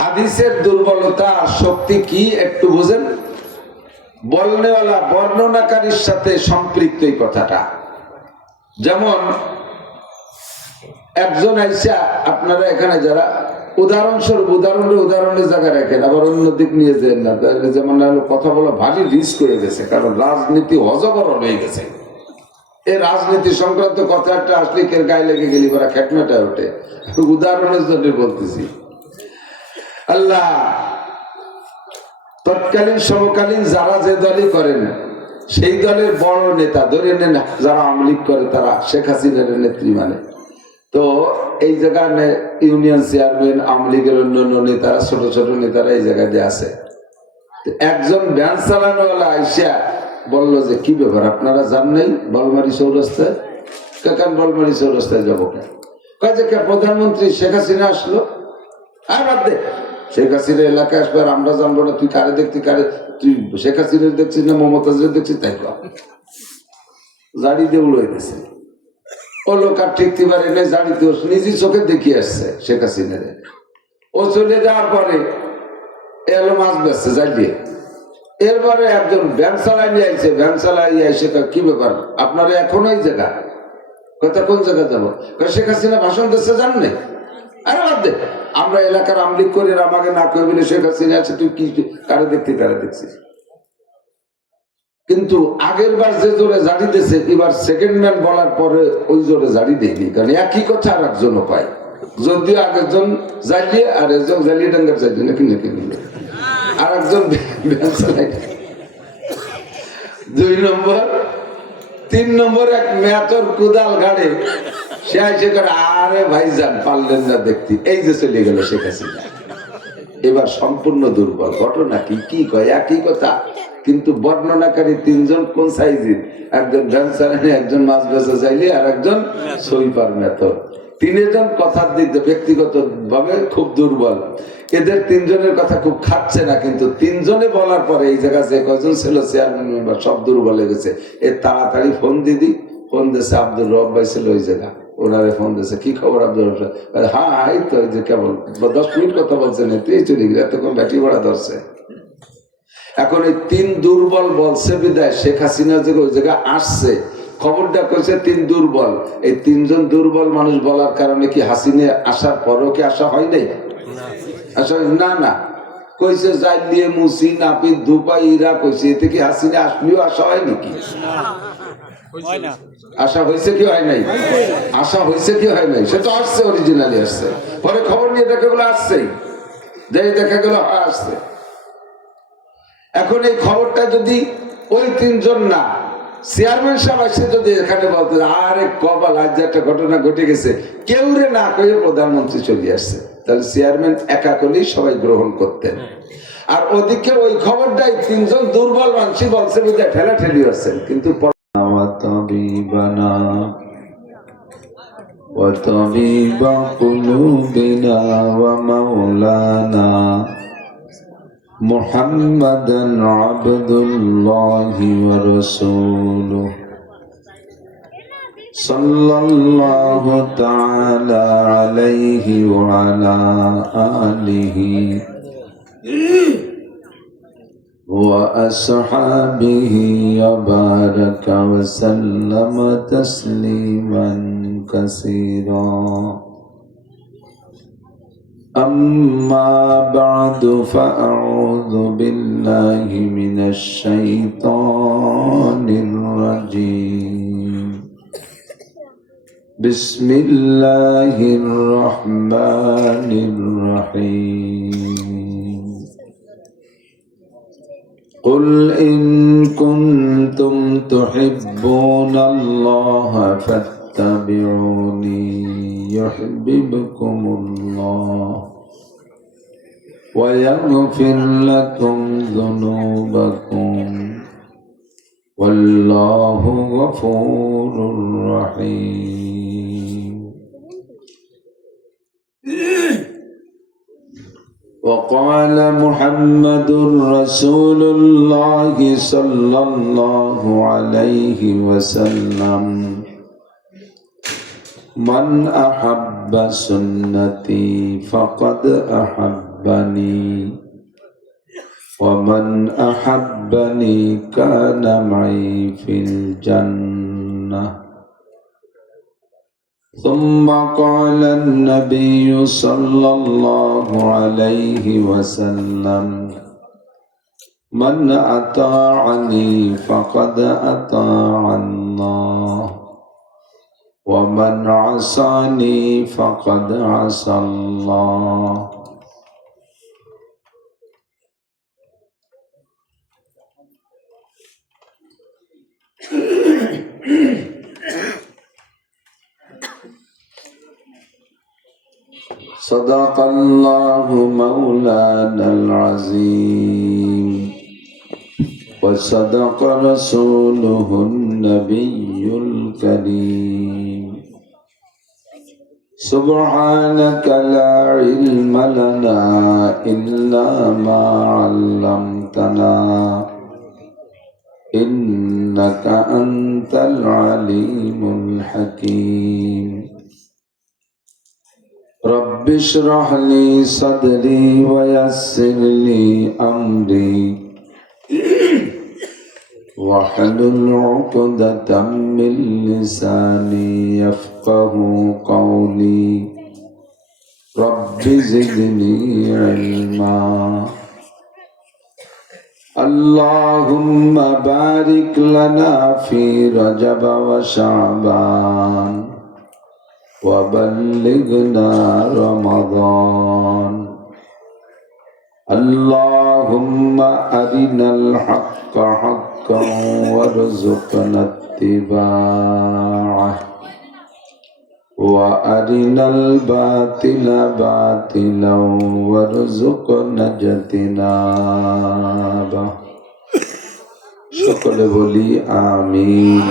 হাদিসের দুর্বলতা আর শক্তি কি একটু বুঝেন? বলনেওয়ালা বর্ণনাকারীর সাথে সম্পৃক্ত এই কথাটা। যেমন একজন আইসা, আপনারা এখানে যারা উদাহরণস্বরূপ উদাহরণের জায়গায় রাখেন, আবার অন্য দিক নিয়ে যেন না, তাহলে যেমন কথা বলা ভারী রিস্ক হয়ে গেছে, কারণ রাজনীতি অজগরণ হয়ে গেছে। এই রাজনীতি সংক্রান্ত কথা একটা আসলে কের গায়ে লেগে গেলি ওরা খেটনাটা ওঠে। উদাহরণের জন্য বলতেছি। আল্লাহ তৎকালীন সমকালীন যারা যে দলই করেন সেই দলের বড় নেতা ধরে নেন, যারা আওয়ামী লীগ করে তারা শেখ হাসিনার নেত্রী মানে, তো এই জায়গায় ইউনিয়ন চেয়ারম্যান আওয়ামী লীগের অন্যান্য নেতারা, ছোট ছোট নেতারা এই জায়গায় যে আছে। একজন ভ্যান চালানোওয়ালা আইসা বললো যে কি ব্যাপার আপনারা যান নাই বলমারি চৌরাস্তায়? কেন বলমারি চৌরাস্তায় যাবো কেন? কয় যে প্রধানমন্ত্রী শেখ হাসিনা আসলো। আর বাদ দে, শেখ হাসিনা এলাকায় আসবে আর আমরা জানবো না? তুই কারে দেখতি, কারে তুই শেখ হাসিনা দেখছিস না মমতাজের দেখছিস? তাই জাড়ি দিয়ে উড়ে গেছে। ও লোক আর ঠিকতে পারে না, জাড়িতে নিজের চোখে দেখিয়ে আসছে শেখ হাসিনা। ও চলে যাওয়ার পরে এলো মাছ বেচছে জ্বালিয়ে। এরপরে একজন ভ্যান চালাই নিয়ে আইছে, ভ্যান চালাই আইসে কি ব্যাপার আপনারা এখনো এই জায়গা? কথা কোন জায়গা যাবো? শেখ হাসিনা ভাষণ দিচ্ছে জান নাই? আরে বাদ দে, আমরা এলাকার আমলিক করি, আমাকে না কই বলে শেখ হাসিনা আছে, তুই কি কারে দেখছিস? কিন্তু আগের বার যে জোরে জারি দিয়েছে, এবার সেকেন্ড ম্যান বলার পরে ওই জোরে জারি দেয়নি, কারণ একই কথা আর একজনও পায়। যদিও আগেরজন জ্বালিয়ে আর একজন জ্বালিয়ে ডাঙ্গার জ্বালিয়ে নাকি আর একজন দুই নম্বর, তিন নম্বর এক মেয়াতর কুদাল গাড়ে সে এসে করে, আরে ভাইজান পারলেন না দেখতে, এই যে চলে গেল শেখ হাসিনা। এবার সম্পূর্ণ দুর্বল। ঘটনা কি কয় একই কথা, কিন্তু বর্ণনাকারী তিনজন কোন সাইজের? একজন ভ্যান চালানি, একজন মাছ বেচা চাইলে, আর একজন সুইপার মেথর। তিনজন কথার দিক দিয়ে ব্যক্তিগত ভাবে খুব দুর্বল। এদের তিনজনের কথা খুব খাচ্ছে না, কিন্তু তিনজনে বলার পরে এই জায়গায় যে কয়জন ছিল চেয়ারম্যান মেম্বার সব দুর্বল হয়ে গেছে। এ তাড়াতাড়ি ফোন দিদি, ফোন দিয়েছে আব্দুর রব ভাই ছিল ওই জায়গা, ওনারে ফোন দিয়েছে, কি খবর আব্দুর রব? হ্যাঁ এই তো, এই যে কেবল 10 মিনিট কথা বলছেন, তুই চলে গেলে এতক্ষণ ব্যাটি ভাড়া ধরছে। এখন এই তিন দুর্বল বলছে বিদায় শেখ হাসিনা যে ওই জায়গায় আসছে, খবরটা কইছে তিন দুর্বল। এই তিনজন দুর্বল মানুষ বলার কারণে কি হাসিনা আসার পরও কি আসা হয় নাই? আসা না না, কইছে জাইলিয়ে মুসি নাপি দুপা ইরা কইছে, এতে কি হাসিনা আসলেও আসা হয় নাকি? আশা হয়েছে কি হয় নাই? আশা হয়েছে কি হয় নাই? সে তো আসছে, অরিজিনালি আসছে, পরে খবর নিয়ে দেখা গেলো আসছেই, দেখা গেল আসছে। এখন এই খবরটা যদি ওই তিনজন না, চেয়ারম্যান সাহেব এসে যদি এখানে বলতে, আরে কপাল আজ একটা ঘটনা ঘটে গেছে, কেউ রে না কয়ে প্রধানমন্ত্রী চলে আসছে, তাহলে চেয়ারম্যান একা করলেই সবাই গ্রহণ করতেন। আর ওদিকে ওই খবরটাই তিনজন দুর্বল মানুষই বলছে, বুঝে ঠেলা ঠেলি আসছেন। কিন্তু وطبيب قلوبنا ومولانا محمدا عبد الله ورسوله صلى الله تعالى عليه وعلى آله وأصحابه وبارك وسلم تسليما كثيرا. أما بعد فأعوذ بالله من الشيطان الرجيم. بسم الله الرحمن الرحيم. قل إن كنتم تحبون الله فاتبعوني يحببكم الله ويغفر لكم ذنوبكم والله غفور رحيم. وقال محمد رسول الله صلى الله عليه وسلم من أحب سنتي فقد أحب أحبني ومن أحبني كان معي في الجنة ثم قال النبي صلى الله عليه وسلم من أطاعني فقد أطاع الله ومن عصاني فقد عصى الله صدق الله مولانا العظيم وصدق رسوله النبي الكريم سبحانك لا علم لنا إلا ما علمتنا إنك أنت العليم الحكيم رب اشرح لي صدري ويسر لي أمري واحلل عقدة من لساني يفقه قولي رب زدني علما اللهم بارك لنا في رجب وشعبان وبلغنا رمضان اللهم أرنا الحق حقا وارزقنا اتباعه وأرنا الباطل باطلا وارزقنا اجتنابه সকলে বলি আমিন।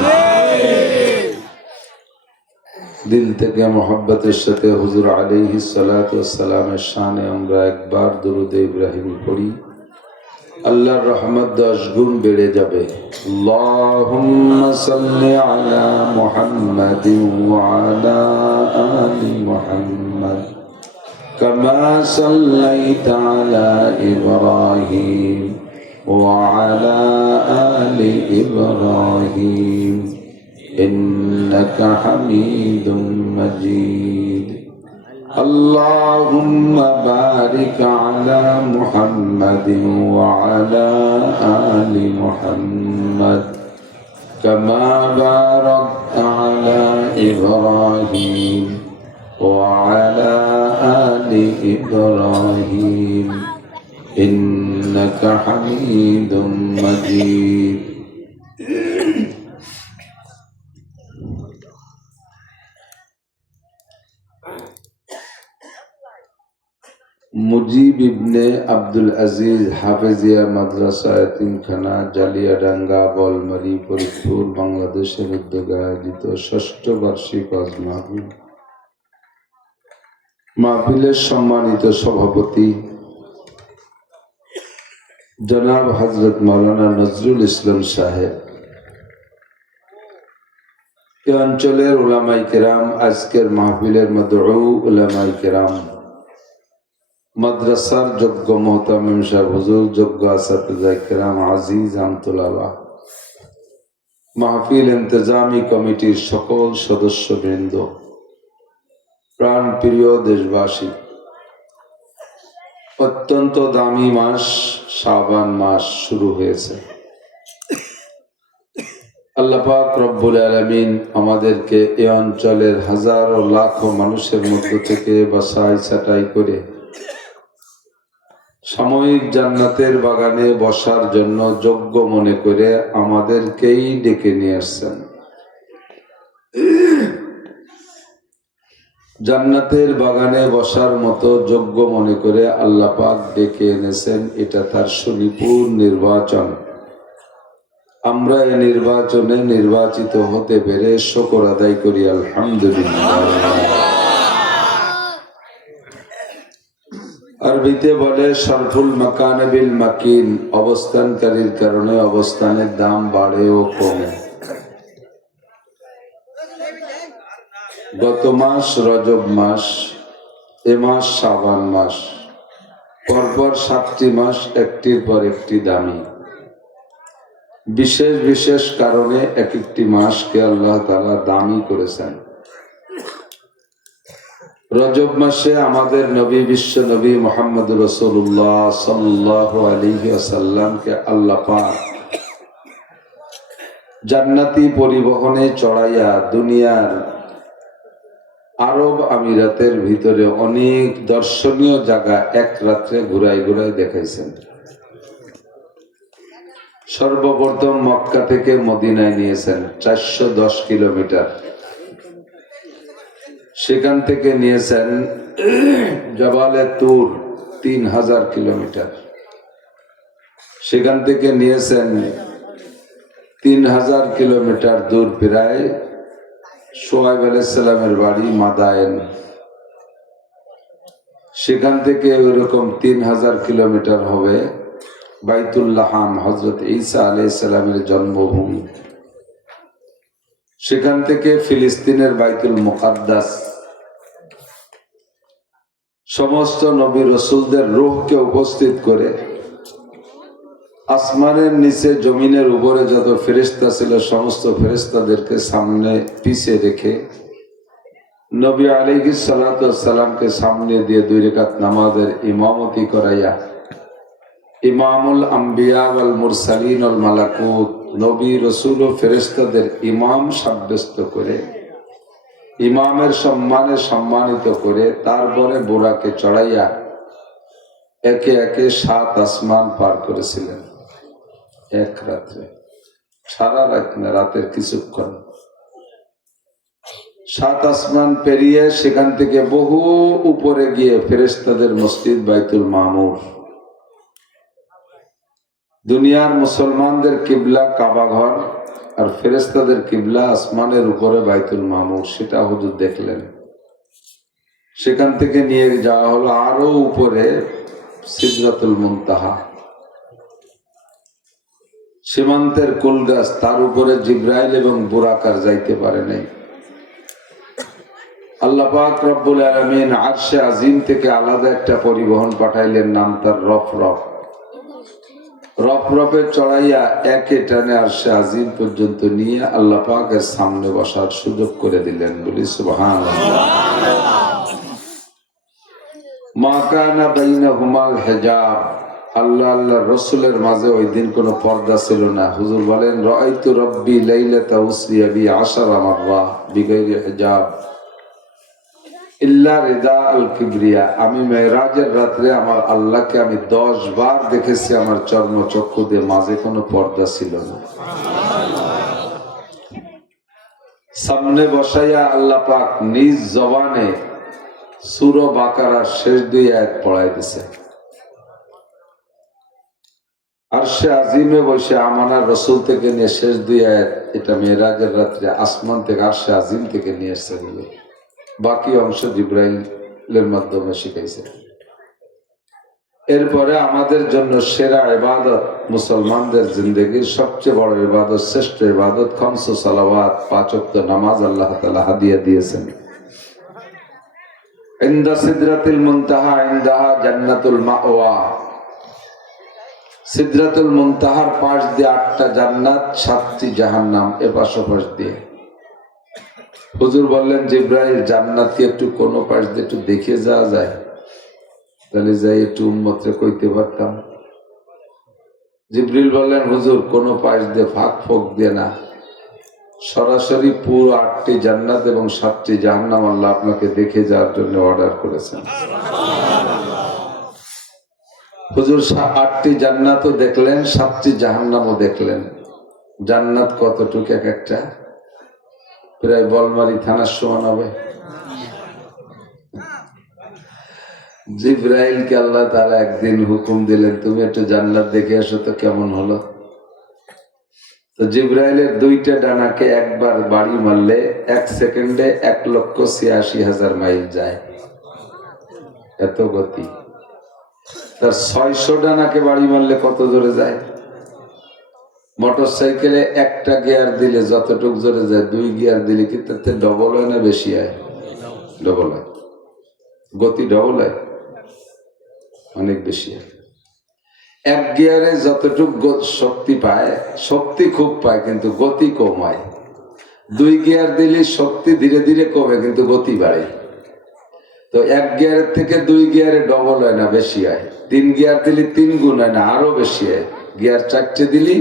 দিল থেকে মোহাব্বতের সাথে হুজুর আলাইহিস সালাতু ওয়াস সালামের শানে আমরা একবার দুরূদে ইব্রাহিম পড়ি, আল্লাহর রহমত 10 গুণ বেড়ে যাবে। আল্লাহুম্মা সাল্লি আলা মুহাম্মাদিন ওয়া আলা আলি মুহাম্মাদ কামা সাল্লাইতা আলা ইব্রাহিম ওয়া আলা আলি ইব্রাহিম إنك حميد مجيد اللهم بارك على محمد وعلى آل محمد كما باركت على إبراهيم وعلى آل إبراهيم إنك حميد مجيد মুজিব ইবনে আব্দুল আজিজ হাফেজিয়া মাদ্রাসা এতিমখানা জালিয়াডাঙ্গা বলমারি ফরিদপুর বাংলাদেশের উদ্যোগে আয়োজিত ৬ষ্ঠ বার্ষিক ওয়াজ মাহফিল। মাহফিলের সম্মানিত সভাপতি জনাব হযরত মাওলানা নজরুল ইসলাম সাহেব, এ অঞ্চলের উলামায়ে কেরাম, আজকের মাহফিলের মাদউ উলামায়ে কেরাম, মাদ্রাসার যোগ্য মোহতামিম সাহেব হুজুর, যোগ্য আসাতিজা কেরাম, আজিজ আমতুল্লাহ, মাহফিল ইন্তজামী কমিটির সকল সদস্যবৃন্দ, প্রাণ প্রিয় দেশবাসী, অত্যন্ত দামি মাস শাবান মাস শুরু হয়েছে। আল্লাহ পাক রব্বুল আলামিন আমাদেরকে এই অঞ্চলের হাজারো লাখো মানুষের মধ্য থেকে বাছাই ছাঁটাই করে সাময়িক জান্নাতের বাগানে বসার জন্য যোগ্য মনে করে আমাদেরকেই ডেকে নিয়ে আসছেন। জান্নাতের বাগানে বসার মতো যোগ্য মনে করে আল্লাহ পাক ডেকে এনেছেন, এটা তার সুনিপুণ নির্বাচন। আমরা এই নির্বাচনে নির্বাচিত হতে পেরে শুকর আদায় করি আলহামদুলিল্লাহ। আরবিতে বলে শরফুল মাকানে বিল মাকিন, অবস্থানকারীর কারণে অবস্থানের দাম বাড়ে ও কমে। গত মাস রজব মাস, এ মাস শাবান মাস, পরপর 7টি মাস একটির পর একটি দামি। বিশেষ বিশেষ কারণে এক একটি মাসকে আল্লাহ তাআলা দামি করেছেন। রজব মাসে আমাদের নবী, বিশ্ব নবী মুহাম্মদ রাসূলুল্লাহ সাল্লাল্লাহু আলাইহি ওয়াসাল্লামকে আল্লাহ পাক জান্নাতি পরিবহনে চড়াইয়া দুনিয়ার আরব আমিরাতের ভিতরে অনেক দর্শনীয় জায়গা এক রাত্রে ঘুরাই ঘুরাই দেখাইছেন। সর্বপ্রথম মক্কা থেকে মদিনায় নিয়েছেন 410 কিলোমিটার। সেখান থেকে নিয়েছেন জবালে তুর 3000 কিলোমিটার। সেখান থেকে নিয়েছেন 3000 কিলোমিটার দূর প্রায় শোয়াইব আলাইহিস সালামের বাড়ি মাদায়েন। সেখান থেকে ওইরকম 3000 কিলোমিটার হবে বাইতুল্লাহাম, হযরত ঈসা আলাইহিস সালামের জন্মভূমি। সেখান থেকে ফিলিস্তিনের বাইতুল মুকাদ্দাস। সমস্ত নবী রাসূলদের রূহকে উপস্থিত করে আসমানের নিচে জমিনের উপরে যত ফেরেশতা ছিল সমস্ত ফেরেশতাদেরকে সামনে পিছে রেখে নবী আলাইহিস সালাতু ওয়াস সালামকে সামনে দিয়ে 2 রাকাত নামাজের ইমামতি করাইয়া ইমামুল আম্বিয়া ওয়াল মুরসালিন ওয়াল মালাকুত, নবী রাসূল ও ফেরেশতাদের ইমাম সাব্যস্ত করে ইমামের সম্মানে সম্মানিত করে তারপরে বুরাকে চড়াইয়া একে একে 7 আসমান পার করেছিলেন এক রাত্রে। সারা রাত না, রাতের কিছুক্ষণ। 7 আসমান পেরিয়ে সেখান থেকে বহু উপরে গিয়ে ফেরেশতাদের মসজিদ বাইতুল মামুর। দুনিয়ার মুসলমানদের কিবলা কাবা ঘর আর ফেরেশতাদের কিবলা আসমানের উপরে বাইতুল মামুর, সেটা হুজুর দেখলেন। সেখান থেকে নিয়ে যাওয়া হলো আরো উপরে সিদরাতুল মুনতাহা, সীমান্তের কুল গাছ, তার উপরে জিব্রাইল এবং বুরাকার যাইতে পারে নাই। আল্লাহ পাক রব্বুল আলামিন আরশে আজিম থেকে আলাদা একটা পরিবহন পাঠাইলেন, নাম তার রফরফ। রফরফে চড়াইয়া একে টানে আরশে আজিম পর্যন্ত নিয়ে আল্লাহ পাকের সামনে বসার সুযোগ করে দিলেন। বলি সুবহানাল্লাহ। মা কানা বাইনাহুমাল হিজাব, আল্লাহ আল্লাহ রসুলের মাঝে ওই দিন কোনো পর্দা ছিল না। হুজুর বলেন রাআইতু রাব্বি লাইলাতা উসরিয়া বি 10 মাররা বিগাইরি হিজাব ইল্লা রিদা আল কিবরিয়া। আমি মেরাজের রাত্রে আমার আল্লাহকে আমি 10 বার দেখেছি আমার চর্মচক্ষু দিয়ে, মাঝে কোনো পর্দা ছিল না। সামনে বসাইয়া আল্লাহ পাক নিজ জবানে সূরা বাকারার শেষ 2 আয়াত পড়াই দিয়েছে। আরশে আজিমে বসে আমানার রসুল থেকে নিয়ে শেষ 2 আয়াত, এটা মেরাজের রাত্রে আসমান থেকে আরশে আজিম থেকে নিয়ে এসে দিল। বাকি অংশ জিব্রাইলের মাধ্যমে শিখাইছে। এরপরে আমাদের জন্য সেরা ইবাদত, মুসলমানদের জিন্দেগির সবচেয়ে বড় ইবাদত, শ্রেষ্ঠ ইবাদত 5 সালাওয়াত, 5 ওয়াক্ত নামাজ আল্লাহ তাআলা হাদিয়া দিয়েছেন। ইনদা সিদরাতুল মুনতাহা ইনদাহা জান্নাতুল মাওয়া। সিদরাতুল মুনতাহার পাশ দিয়ে 8টা জান্নাত, 7টি জাহান্নাম এপাশ ওপাশ দিয়ে। হুজুর বললেন জিব্রাইল জান্নাতকে একটু কোন পাশ দিয়ে একটু দেখে যাওয়া যায়, তাহলে যাই একটু উম্মতরে কইতে পারতাম। জিব্রিল বললেন হুজুর কোন পাশ দিয়ে ফাঁক ফোক দিয়ে না, সরাসরি পুরো 8টি জান্নাত এবং 7টি জাহান্নাম আল্লাহ আপনাকে দেখে যাওয়ার জন্য অর্ডার করেছেন। হুজুর 8টি জান্নাতও দেখলেন, 7টি জাহান্নামও দেখলেন। জান্নাত কতটুকু এক একটা? প্রায় বলমারি থানার সমান হবে। জিব্রাইলকে আল্লাহ তাআলা একদিন হুকুম দিলেন তুমি একটু জান্নাত দেখে আসো তো কেমন হলো। তো জিব্রাইলের 2টা ডানাকে একবার বাড়ি মারলে 1 সেকেন্ডে 1,86,000 মাইল যায়, এত গতি। তার 600 ডানাকে বাড়ি মারলে কত জোরে যায়? মোটর সাইকেলে 1টা গিয়ার দিলে যতটুক জোরে যায় 2 গিয়ার দিলে কি তাতে ডবল হয় না বেশি হয়? ডবল হয়, গতি ডবল হয়। অনেক বেশি হয়। এক গিয়ারে যতটুকু শক্তি পায়, শক্তি খুব পায় কিন্তু গতি কম হয়। 2 গিয়ার দিলে শক্তি ধীরে ধীরে কমে কিন্তু গতি বাড়ে। তো 1 গিয়ারের থেকে 2 গিয়ারে ডবল হয় না, বেশি হয়। 3 গিয়ার দিলে 3 গুণ হয় না, আরো বেশি হয়। গিয়ার 4টে দিলি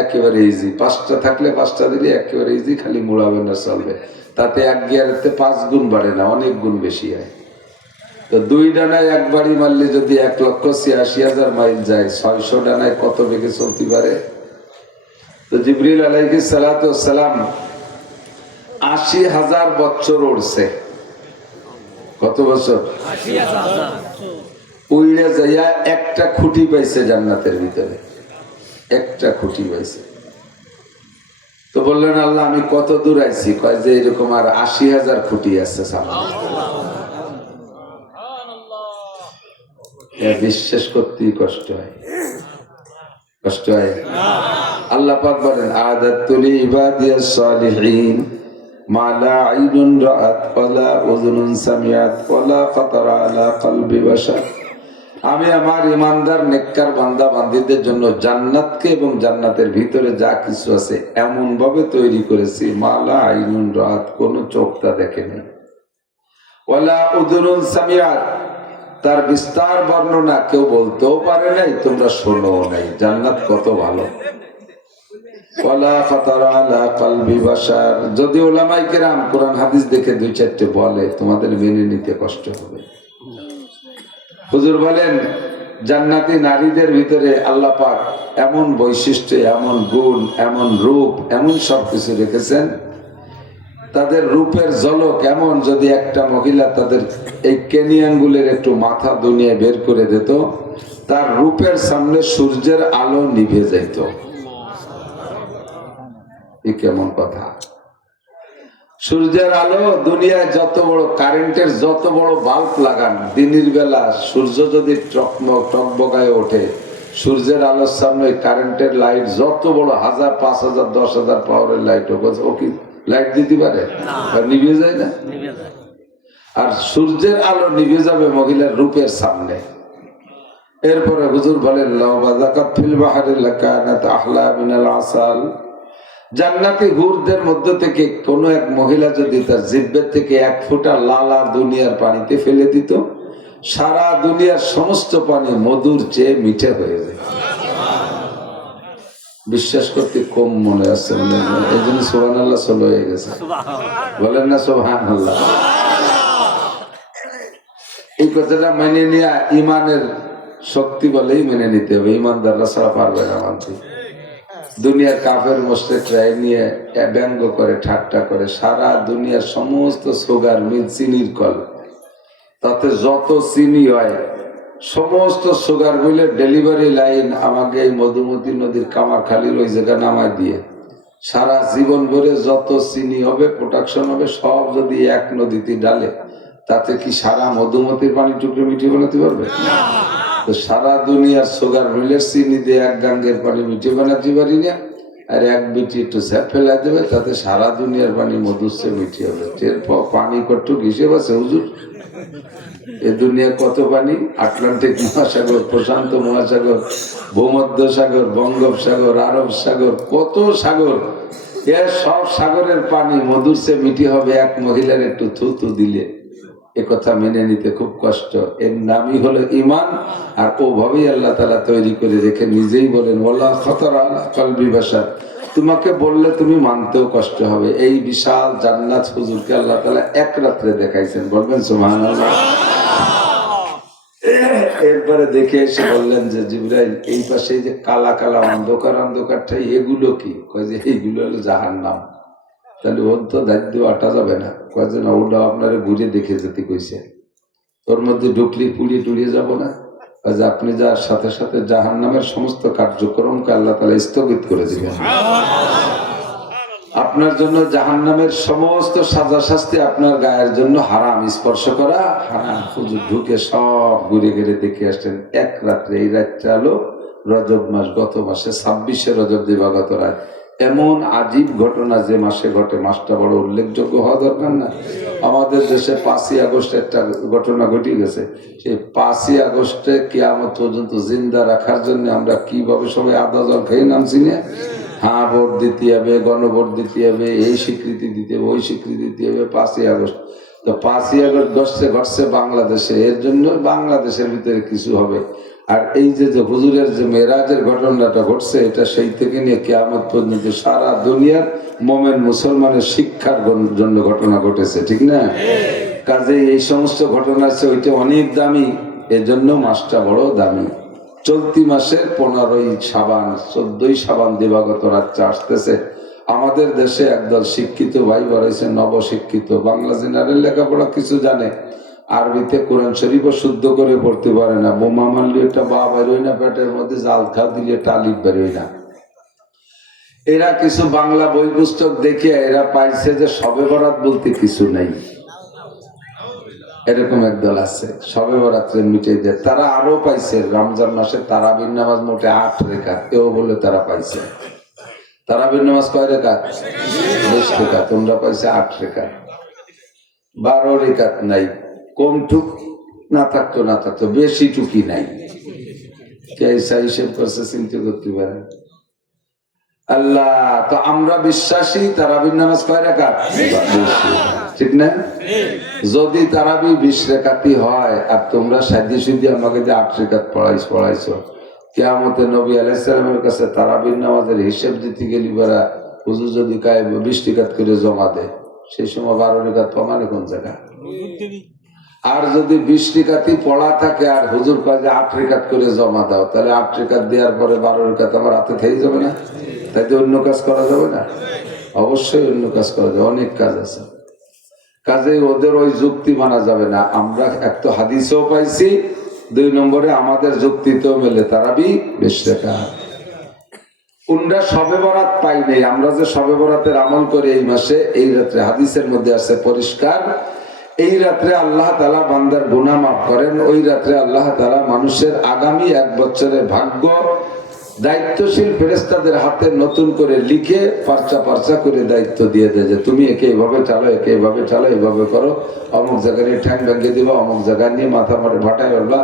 একেবারে ইজি, 5টা থাকলে 5টা দিলে একেবারে ইজি, খালি মোড়াবে না চলবে। তাতে 1 গিয়ারের 5 গুণ বাড়ে না, অনেক গুণ বেশি হয়। তো 2 ডানায় একবারই মারলে যদি 1,86,000 মাইল যায়, 600 ডানায় কত বেগে চলতে পারে? তো জিবরিল আলাইহিস সালাতু ওয়াস সালাম 80,000 বছর উড়ছে। কত বছর? 80,000। উইড়ে যাইয়া একটা খুঁটি পাইছে জান্নাতের ভিতরে, একটা খুঁটি পাইছে। তো বললেন আল্লাহ আমি কত দূর আইছি? কয় যে এরকম আর 80,000 খুঁটি আছে সামনে। বিশ্বাস করতেই কষ্ট হয়, কষ্ট হয়। আল্লাহ পাক বলেন আদাতুল ইবাদিয়াস সালিহিন মা লা আইনুন রাআত ওয়ালা উযুনুন সামিআত ওয়ালা খাতারা আলা কলবি বাশার। আমি আমার ইমানদার নেককার বান্দা বান্দীদের জন্য জান্নাতকে এবং জান্নাতের ভিতরে যা কিছু আছে এমন ভাবে তৈরি করেছি মা লা আইনুন রাআত, কোন চোখ তা দেখেনি, ওয়ালা উযুনুন সামিআত, তার বিস্তার বর্ণনা কেউ বলতেও পারে নাই, তোমরা শোনো নাই। জান্নাত কত ভালো। ওয়ালা খাতারা আলা কলবি বাশার। যদি উলামায়ে কেরাম কোরআন হাদিস দেখে 2-4টে বলে, তোমাদের মেনে নিতে কষ্ট হবে। হুজুর বলেন জান্নাতি নারীদের ভিতরে আল্লাহ পাক এমন বৈশিষ্ট্য, এমন গুণ, এমন রূপ, এমন সবকিছু রেখেছেন, তাদের রূপের ঝলক এমন, যদি একটা মহিলা তাদের এই কেনি আঙ্গুলের একটু মাথা দুনিয়ায় বের করে দিত, তার রূপের সামনে সূর্যের আলো নিভে যাইত। এই কেমন কথা? সূর্যের আলো, দুনিয়ায় যত বড় কারেন্টের যত বড় বাল্ব লাগান, দিনের বেলা সূর্য যদি টকবগায় ওঠে, সূর্যের আলোর সামনে কারেন্টের লাইট যত বড় 1000, 5000, 10,000 পাওয়ারের লাইট ও কি লাইট দিতে পারে? নিভে যায় না। আর সূর্যের আলো নিভে যাবে মহিলার রূপের সামনে। এরপরে হুজুর বলেন লাউ বাযাকাত ফিল বাহরি লাকানাত আহলা মিনাল আসাল। জান্নাতি হুরদের মধ্য থেকে কোন এক মহিলা যদি তার জিহ্বা থেকে 1 ফোঁটা লালা দুনিয়ার পানিতে ফেলে দিত, সারা দুনিয়ার সমস্ত পানি মধুর চেয়ে মিঠে হয়ে যায়। বিশ্বাস করতে কম মনে আছে, এই জন্য সুবহানাল্লাহ চলে হয়ে গেছে। বলেন না সুবহানাল্লাহ। এই কথাটা মেনে নিয়ে ইমানের শক্তি বলেই মেনে নিতে হবে, ইমানদাররা ছাড়া পারবে না মানতে। দুনিয়ার কাফের মুশরিকরা নিয়ে ব্যঙ্গ করে, ঠাট্টা করে, সারা দুনিয়ার সমস্ত সুগার মিল, চিনির কল, তাতে যত চিনি হয় সমস্ত সুগার মিলের ডেলিভারি লাইন আমাকে এই মধুমতি নদীর কামারখালীর ওই জায়গা নামায় দিয়ে সারা জীবন ভরে যত চিনি হবে, প্রোডাকশন হবে, সব যদি এক নদীতে ডালে, তাতে কি সারা মধুমতির পানি টুকরে মিঠে বানাতে পারবে? তো সারা দুনিয়ার সুগার মিলের চিনি দিয়ে 1 গাঙ্গের পানি মিঠে বানাতে পারি না, আর 1 বিটি একটু স্যাপ ফেলা দেবে, তাতে সারা দুনিয়ার পানি মধুর চেয়ে মিঠে হবে। এরপর পানি কটুক হিসেব আছে হুজুর? এ দুনিয়া কত পানি? আটলান্টিক মহাসাগর, প্রশান্ত মহাসাগর, ভূমধ্য সাগর, বঙ্গোপসাগর, আরব সাগর, কত সাগর। এর সব সাগরের পানি মধুর চেয়ে মিঠে হবে এক মহিলার একটু থুতু দিলে। একথা মেনে নিতে খুব কষ্ট। এর নামই হলো ইমান। আর ওভাবেই আল্লাহ তাআলা তৈরি করে রেখে নিজেই বলেন ওয়ালা খাতারা আলা কলবি বাশার। তোমাকে বললে তুমি মানতেও কষ্ট হবে। এই বিশাল জান্নাত হুজুরকে আল্লাহ তাআলা এক রাত্রে দেখাইছেন, বলবেন সুবহানাল্লাহ। এরপরে দেখে এসে বললেন যে জিবরাইল, এই পাশে যে কালা কালা অন্ধকার অন্ধকারটা এগুলো কি? কয় যে এইগুলো হলো জাহান্নাম। তাহলে ওর তো দায়িত্ব আটা যাবে না। কয় যে না, ওটা আপনারা ঘুরে দেখে যেতে কইছে। ওর মধ্যে ঢুকলি পুড়িয়ে টুড়িয়ে যাব না। যে আপনি যার সাথে সাথে জাহান্নামের সমস্ত কার্যক্রমকে আল্লাহ তাআলা স্থগিত করে দিবেন। আপনার জন্য জাহান্নামের সমস্ত সাজা শাস্তি আপনার গায়ের জন্য হারাম, স্পর্শ করা হারাম। হুজুর ঢুকে সব ঘুরে ঘুরে দেখে আসছেন এক রাত্রে। এই রাতটা হলো রজব মাস, গত মাসে 26শে রজব দিবাগত রাত। এমন আজীব ঘটনা যে মাসে ঘটে, মাসটা বড় উল্লেখযোগ্য হওয়া দরকার না? আমাদের দেশে 5ই আগস্ট একটা ঘটনা ঘটে গেছে। সেই 5ই আগস্টে কিয়ামত পর্যন্ত জিন্দা রাখার জন্য আমরা কিভাবে সবাই আদা জল খেয়ে নামছি না? হ্যাঁ, ভোট দিতে হবে, গণভোট দিতে হবে, এই স্বীকৃতি দিতে হবে, ওই স্বীকৃতি দিতে হবে। 5ই আগস্ট তো 5ই আগস্ট ঘটছে বাংলাদেশে, এর জন্য বাংলাদেশের ভিতরে কিছু হবে। আর এই যে হুজুরের যে মেরাজের ঘটনাটা ঘটছে, এটা সেই থেকে নিয়ে কিয়ামত পর্যন্ত সারা দুনিয়ার মোমেন মুসলমানের শিক্ষার জন্য ঘটনা ঘটেছে, ঠিক না? কাজে এই সমস্ত ঘটনা আছে, ওইটা অনেক দামি, এজন্য মাসটা বড় দামি। চলতি মাসের 15ই শাবান, 14ই শাবান দিবাগত রাত্রে আসতেছে। আমাদের দেশে একদল শিক্ষিত ভাই বাড়াইছে, নবশিক্ষিত, বাংলা জেনারেল লেখাপড়া কিছু জানে, আরবিতে কোরআন শরীফও শুদ্ধ করে পড়তে পারে না। বোমা মারলে একটা বা বেরোয় না, পেটের মধ্যে জাল খা দিলে একটা আলিফ বেরোয় না। এরা কিছু বাংলা বই পুস্তক দেখিয়া এরা পাইছে যে শবে বরাত বলতে কিছু নাই। এরকম একদল আছে, শবে বরাত্রে মিটিয়ে দেয়। তারা আরো পাইছে রমজান মাসে তারাবির নামাজ মোটে 8 রেখাত, এও বলে তারা পাইছে। তারাবির নামাজ কয় রেখাত? 10 রেখাত। তোমরা পাইছে 8 রেখাত। 12 রেখাত নাই। কম টুক না থাকতো বেশি টুকি নাই। কে হিসেব করছে চিন্তা করতে পারে আল্লাহ। তো আমরা বিশ্বাসী তারাবির নামাজ কয় রেখাত? ঠিক না? যদি তারাবি 20 রেখাতই হয় আর তোমরা সাধ্যে সুদ্ধি আমাকে যে 8 রেখাত পড়াইছো, কিয়ামতে নবী আলাইহিস সালামের কাছে তারাবির নামাজের হিসেব দিতে গেলি বেড়া হুজুর যদি কায় 20 রেখাত করে জমা দেয়, সেই সময় 12 রেখাত প্রমাণে কোন জায়গা? আর যদি 20 রেখাতই পড়া থাকে আর হুজুর কয় যে 8 রেখাত করে জমা দাও, তাহলে 8 রেখাত দেওয়ার পরে 12 রেখাত আমার হাতে থেকে যাবে না? তাই তো অন্য কাজ করা যাবে না? অবশ্যই অন্য কাজ করা যাবে, অনেক কাজ আছে। কাজে ওদের ওই যুক্তি মানা যাবে না। আমরা এক তো হাদিসও পাইছি, 2 নম্বরে আমাদের যুক্তিতেও মেলে, তারাবি 20 রেখাত। উনরা শবে বরাত পাই নেই। আমরা যে শবে বরাতের আমল করি এই মাসে, এই রাত্রে, হাদিসের মধ্যে আছে পরিষ্কার, এই রাত্রে আল্লাহ তাআলা বান্দার গুনাহ মাফ করেন। ওই রাত্রে আল্লাহ তাআলা মানুষের আগামী 1 বছরের ভাগ্য দায়িত্বশীল ফেরেশতাদের হাতে নতুন করে লিখে পার্চা করে দায়িত্ব দিয়ে দেয় যে তুমি একে এইভাবে চালো, একে এইভাবে চালো, এইভাবে করো, অমুক জায়গায় ঠ্যাং ভেঙে দিবা, অমুক জায়গায় নিয়ে মাথা মারে ভাটায় উঠবা,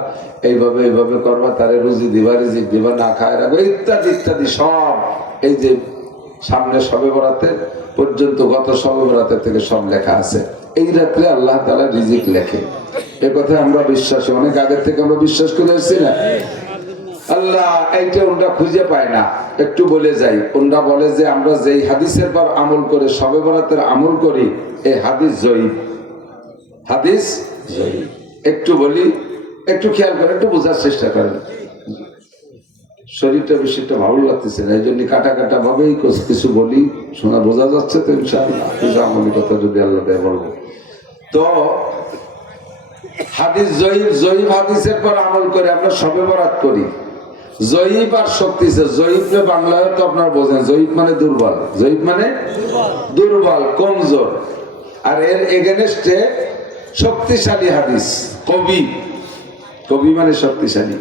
এইভাবে করবা, তারে রুজি দিবা, রিজিক দিবা, না খায় রাখবে, ইত্যাদি ইত্যাদি সব। এই যে সামনে শবে বরাতের পর্যন্ত, গত শবে বরাতের থেকে সব লেখা আছে। এই রাত্রে আল্লাহ তাআলা রিজিক লেখে, এ কথা আমরা বিশ্বাসী, অনেক আগের থেকে আমরা বিশ্বাস করে এসেছি না? আল্লাহ এইটা ওনরা খুঁজে পায় না। একটু বলে যাই, ওনরা বলে যে আমরা যেই হাদিসের পর আমল করে শবে বরাতের আমল করি, এই হাদিস জয়ীফ, হাদিস জয়ীফ। একটু বলি, একটু খেয়াল করে, একটু বোঝার চেষ্টা করেন। শরীরটা বেশিটা ভালো লাগতেছে না, এই জন্য কাটা ভাবেই কিছু বলি, শোনা বোঝা যাচ্ছে তো ইনশাআল্লাহ। আমলি কথা যদি আল্লাহ দেয় বলবো তো। হাদিস জয়ীফ হাদিসের পর আমল করে আমরা শবে বরাত করি। জয়ীফ আর শক্তিশালী, জয়ীফ বাংলায় তো আপনারা বোঝেন, জয়ীফ মানে দুর্বল, জয়ীফ মানে দুর্বল, কমজোর। আর এর এগেনস্টে শক্তিশালী হাদিস, কবি মানে শক্তিশালী।